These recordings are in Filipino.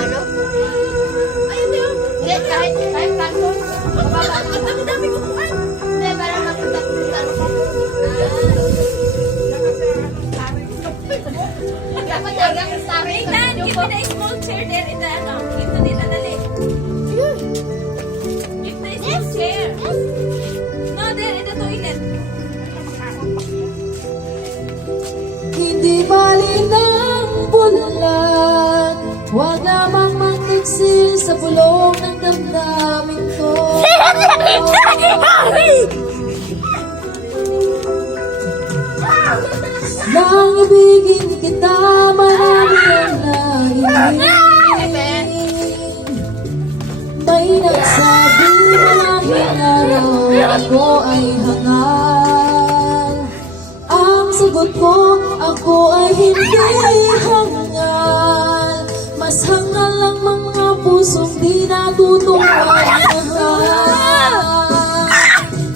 ano? Ayun yun. Hindi, kahit kanto. Ang dami-dami ko kuhan. Hindi, para makita ko sa ano ko. Dapat hanggang sa akin. Dan, give me the small chair there in the ano. Ito nila dali. Give the small chair. No, there in the toilet. Hindi bali ng bulan, huwag lamang magtiksil sa bulong ng damdamin ko. Nang ibigin kita, marami ang nailing. May nagsabi marahil araw ako ay hangal. Ang sagot ko, ako ay hindi hangal. Mas hangal ang mga pusong di natutong magmahal.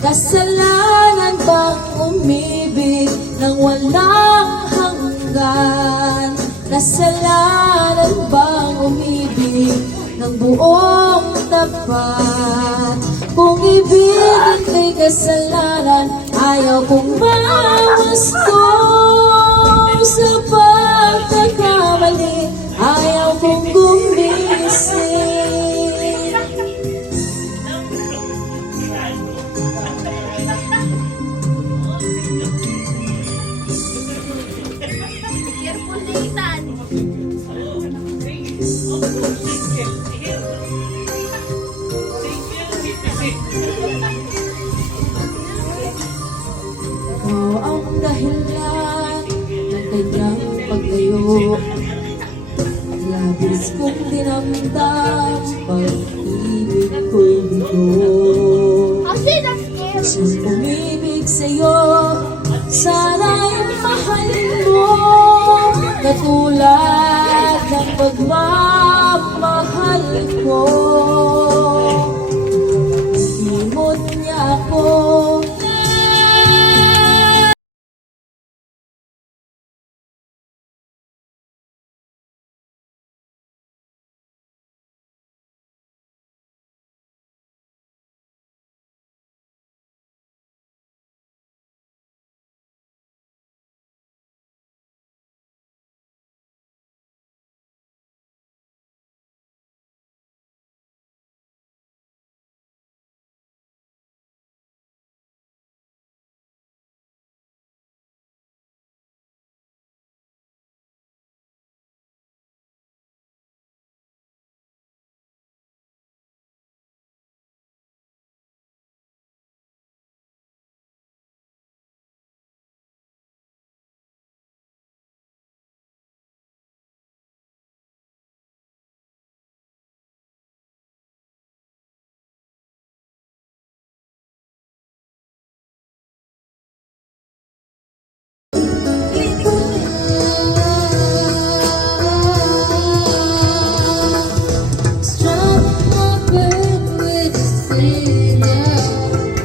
Kasalanan bang umibig nang walang hanggan? Kasalanan bang umibig ng buong tapat? Kung ibigin kay kasalanan, ayaw kong mawasto sa pagkakamali, ayaw kong gumising. Careful, Nathan. Ikaw ang dahilan ng kanyang paglayo. Labis kong dinamdam, pag-ibig ko'y bigo. Siyang umibig sa'yo, sana'y mahalin mo. Katulad ng pagmamahal ko. Imot niya ako.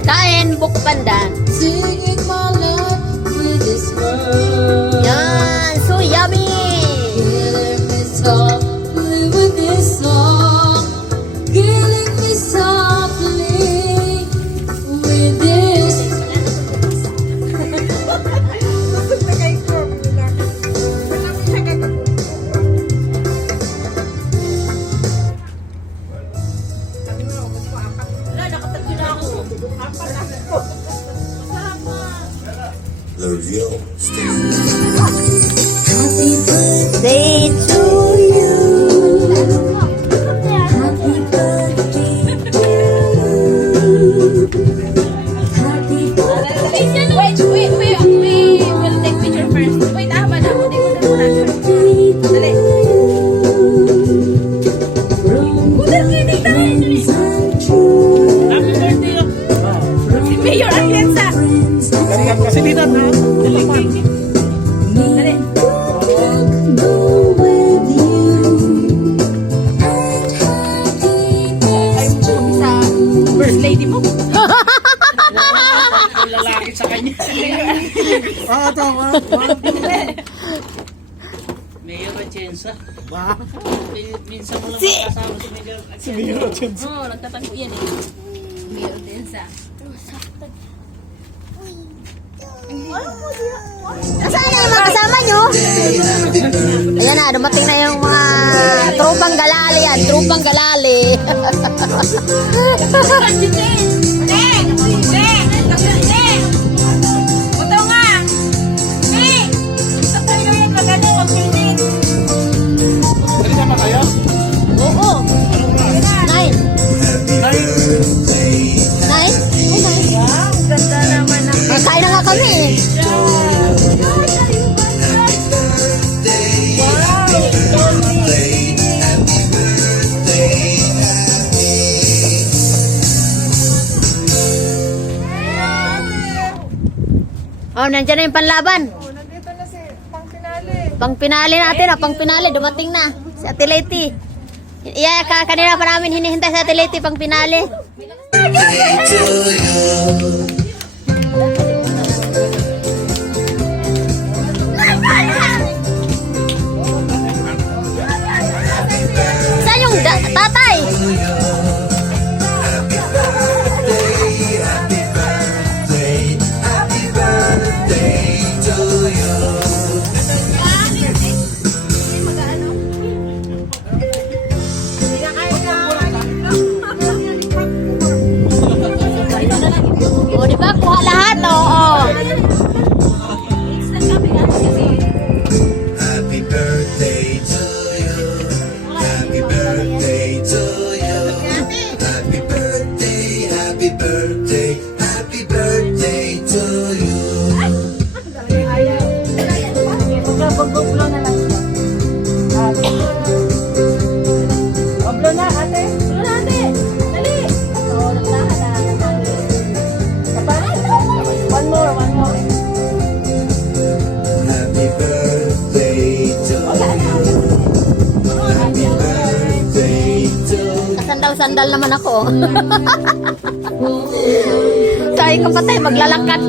Kain, bukpanda. Singing my love with this world. Yan, so yummy. Killing me softly with this song. Killing me softly with this. Wala, nakatagyo na ako. The real Steve. Happy birthday Day to you. Happy birthday to you. Happy birthday Wait, we will take picture first. Wait, madam, hindi ko na muna. Dali. Kudal kayo, Nathan. Happy birthday lang. Si Mayor Atienza. Ganyan kasi dito na. Dali. Ay, sa first lady mo. Ang lalaki sa kanya. Oo, tama. Mayor Atienza. Ba? Minsan mo lang kasama si Mayor. Si Mayor Jones. Oo, nagtatago yan eh. Meron din sa. Nasaan na yung mga kasama nyo? Ayan na, dumating na yung mga tropang galali yan. Tropang galali. Dali na ba kayo? Oo. Nine. Nine? Ay, nine. Ganda naman ang Kain na nga kami eh. Oh, nandiyan na yung panlaban. nandito na si pang-finale. Pang-pinali natin, pang-pinali, dumating na. Si Ate Leti. Kanina pa namin hinihintay si Ate Leti, pang-pinali. Saan yung tatay? O, di ba? Kuha lahat, oo. Happy birthday to you. Happy birthday to you. Happy birthday, happy birthday, happy birthday to you. Oblo na, ate. Oblo na, ate. Dali. Oo, nagtahan na. One more. Happy birthday to you. Happy birthday to you. Sandal-sandal naman ako. Sabi ko patay, maglalakad.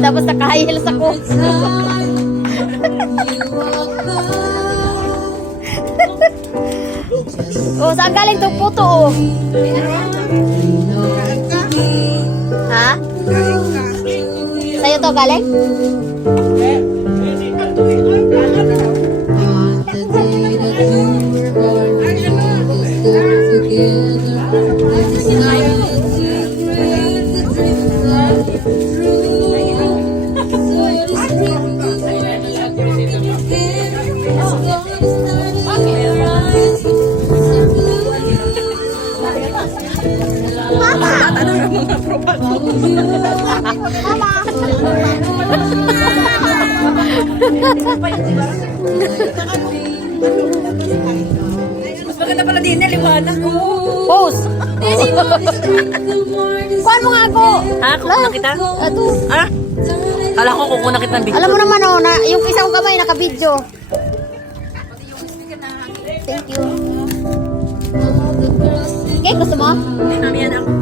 Tapos naka-high heels ako. Oh, saan galing itong puto, oh? Ha? Sa'yo to galing? Mas maganda pala din na liwanag. Pose! Kuhan mo nga ako! Ha? Kukunan kita? Ito. Ha? Kala ko kukunan kita ng Alam mo naman, oh, na, yung isang kamay naka-video. Thank you. Okay, gusto mo? Hindi namin yan ako.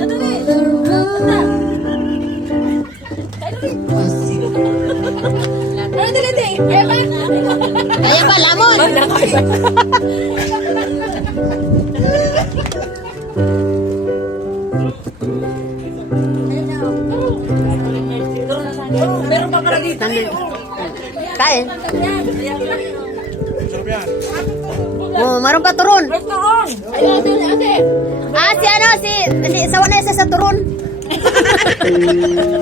Ano eh? Basta. Ano dali? Kaya ba? Kaya pa, lamon! Meron pa pala dito. Kain. Sarap yan. Oh, maroon pa turon. Restaurant! Ayun, ate. Si sawa na isa sa turon.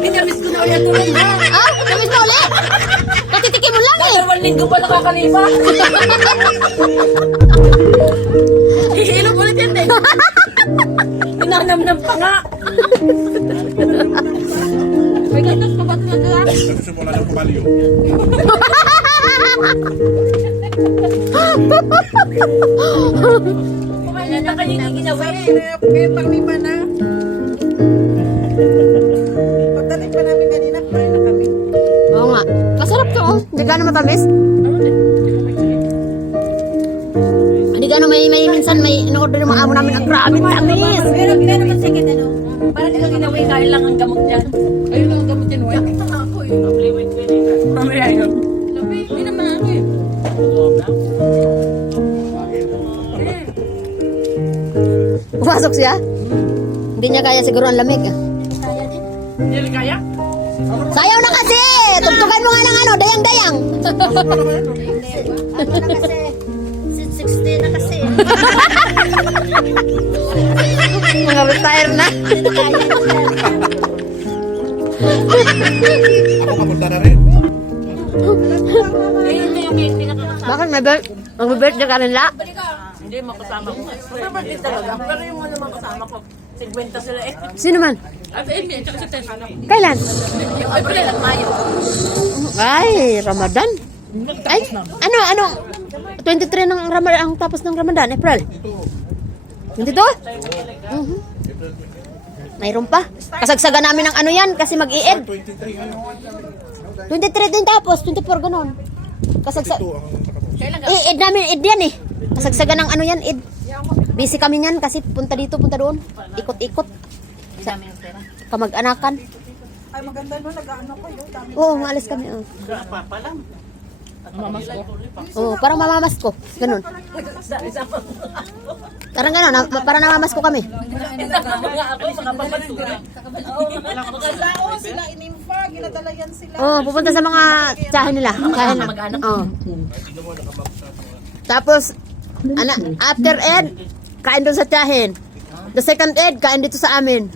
Pinamiss ko na ulit tuloy na. Ah, namis na ulit. Katitikim mo lang eh. Dalawang linggo pa nakakalipa. Hihilog ulit yan eh. Pinanamnam pa nga. May kitos pa ba ito na? Gusto mo lang yung kumaliyo. Kumain na kanyang ginawa eh. Kaya panglipa na. Pagdating pa namin kanina, kumain na kami. Oo nga. Masarap to, oh. Hindi gano'ng matamis. Hindi gano'ng may minsan may in-order yung mga amo namin. Ang grabe tamis. Pero naman second ano. Parang ito ginawa kain lang ang gamot dyan. Ayun lang ang gamot dyan. Nakita nga ako eh. Mamaya yun. Hindi naman ako eh. Pumasok siya? Hindi niya kaya siguro ang lamig. Hindi kaya? Sayaw na kasi! Tugtugan mo nga ng ano, dayang-dayang. Ano na kasi? 60 na kasi. Mga retire na. Ako kapunta na rin. Bakit mag-birthday ka rin la? Hindi, makasama ko. Mababalik talaga. Pero yung mga naman kasama ko, 50 sila eh. Sino man? At Amy, at saka si Tess. Kailan? Ay, pala lang, Mayo. Ay, Ramadan. Ay, ano? 23 ng Ramadan, ang tapos ng Ramadan, April. 22? Mhm. Mayroon pa. Kasagsagan namin ng ano yan, kasi mag-i-ed. 23 din tapos, 24 ganon. Kasagsagan. I-ed namin, ed yan eh. Kasagsagan ng ano yan, ed. Busy kami yan kasi punta dito, punta doon. Ikot-ikot. Sa kamag-anakan. Ay, maganda no, nag-ano ko yun. Dami. Oo, maalis kami. Oh. Papa lang. Oo, parang mamamas ko. Ganun. Parang ganun, parang namamas ko kami. Mga ako, mga papasuran. Lao sila inimfa, ginadala yan sila. Oo, pupunta sa mga tsahin nila. Tsahin na. Oo. Tapos, after ed, kain doon sa tsahin. The second ed, kain dito sa amin.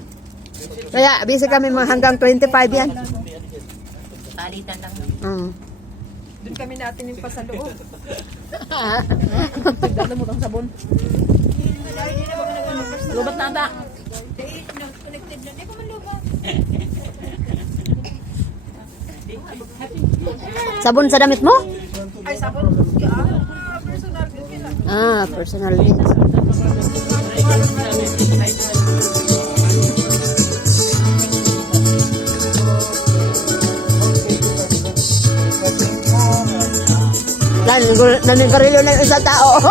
Kaya, busy kami mga hanggang 25 yan. Palitan lang. Doon kami natin yung pa sa loob. Lubat na ata. Sabon sa damit mo? Ay, sabon. Personal yun kila. Personal din. Nanigarilyo na yung isang tao.